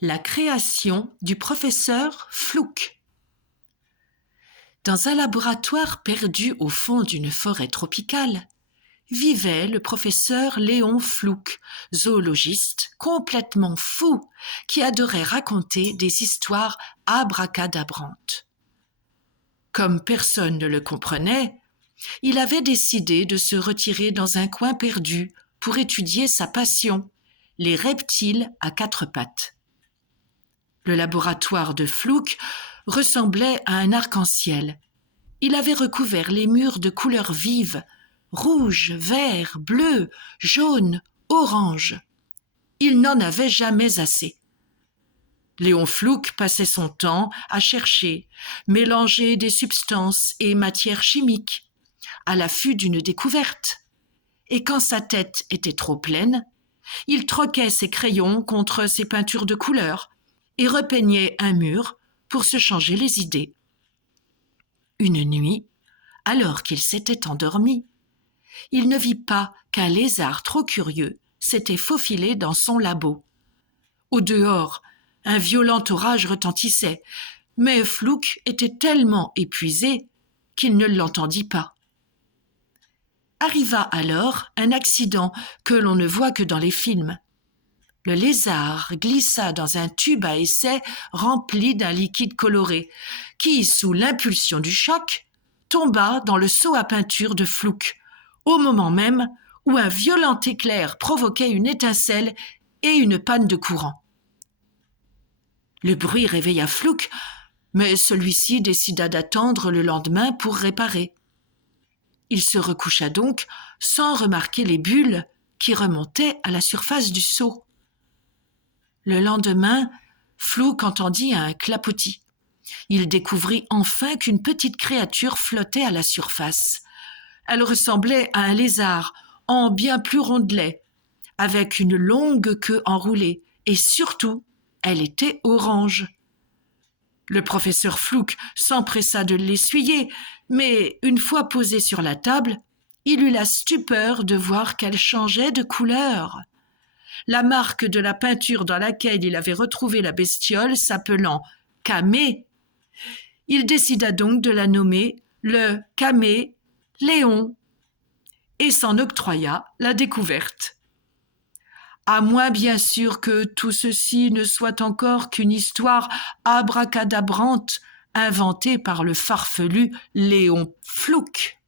La création du professeur Fluke. Dans un laboratoire perdu au fond d'une forêt tropicale, vivait le professeur Léon Fluke, zoologiste complètement fou qui adorait raconter des histoires abracadabrantes. Comme personne ne le comprenait, il avait décidé de se retirer dans un coin perdu pour étudier sa passion, les reptiles à quatre pattes. Le laboratoire de Fluke ressemblait à un arc-en-ciel. Il avait recouvert les murs de couleurs vives, rouge, vert, bleu, jaune, orange. Il n'en avait jamais assez. Léon Fluke passait son temps à chercher, mélanger des substances et matières chimiques, à l'affût d'une découverte. Et quand sa tête était trop pleine, il troquait ses crayons contre ses peintures de couleurs et repeignait un mur pour se changer les idées. Une nuit, alors qu'il s'était endormi, il ne vit pas qu'un lézard trop curieux s'était faufilé dans son labo. Au dehors, un violent orage retentissait, mais Fluke était tellement épuisé qu'il ne l'entendit pas. Arriva alors un accident que l'on ne voit que dans les films. Le lézard glissa dans un tube à essai rempli d'un liquide coloré, qui, sous l'impulsion du choc, tomba dans le seau à peinture de Fluke, au moment même où un violent éclair provoquait une étincelle et une panne de courant. Le bruit réveilla Fluke, mais celui-ci décida d'attendre le lendemain pour réparer. Il se recoucha donc sans remarquer les bulles qui remontaient à la surface du seau. Le lendemain, Fluke entendit un clapotis. Il découvrit enfin qu'une petite créature flottait à la surface. Elle ressemblait à un lézard, en bien plus rondelet, avec une longue queue enroulée, et surtout, elle était orange. Le professeur Fluke s'empressa de l'essuyer, mais une fois posée sur la table, il eut la stupeur de voir qu'elle changeait de couleur. La marque de la peinture dans laquelle il avait retrouvé la bestiole s'appelant Camé. Il décida donc de la nommer le Caméléon et s'en octroya la découverte. À moins bien sûr que tout ceci ne soit encore qu'une histoire abracadabrante inventée par le farfelu Léon Fluke.